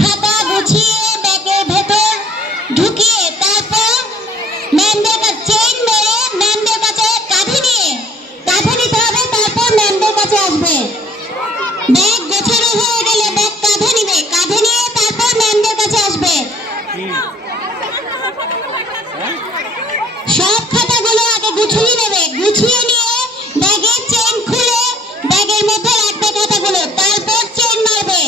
খাতা গুছিয়ে ব্যাগের ভেতর ঢুকিয়ে তারপর ম্যামদের কাছে চেইন মেরে ম্যামদের কাছে কাঁধে নিতে হবে, তারপর ম্যামদের কাছে আসবে। ব্যাগ গোছানো হয়ে গেলে ব্যাগ কাঁধে নিয়ে তারপর ম্যামদের কাছে আসবে। সব খাতাগুলো আগে গুছিয়ে নেবে, গুছিয়ে নিয়ে ব্যাগের চেইন খুলে ব্যাগের মধ্যে রাখবে খাতাগুলো, তারপর চেইন মারবে,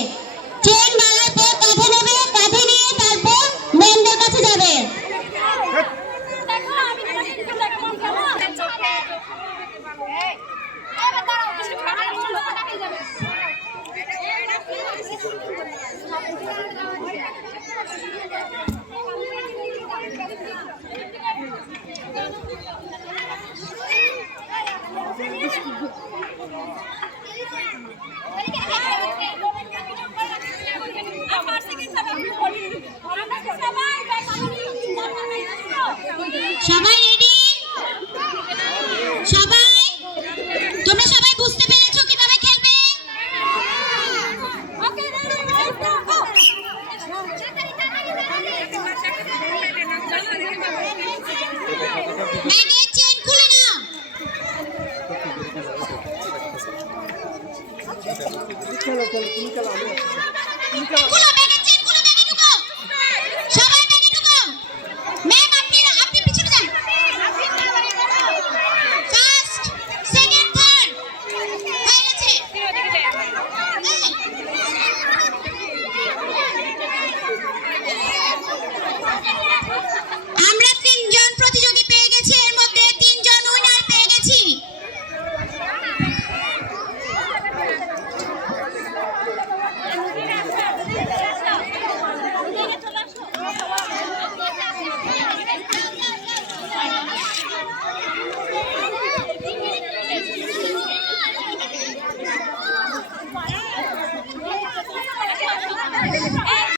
চেইন মারার পর কাঁধে নেবে, কাঁধে নিয়ে তারপর ম্যামদের কাছে যাবে। সবাই রেডি? সবাই তোমরা সবাই বুঝতে পেরেছো কিভাবে খেলবে? ব্যাগের চেইন খুলে নাও। খুলো ব্যাগ।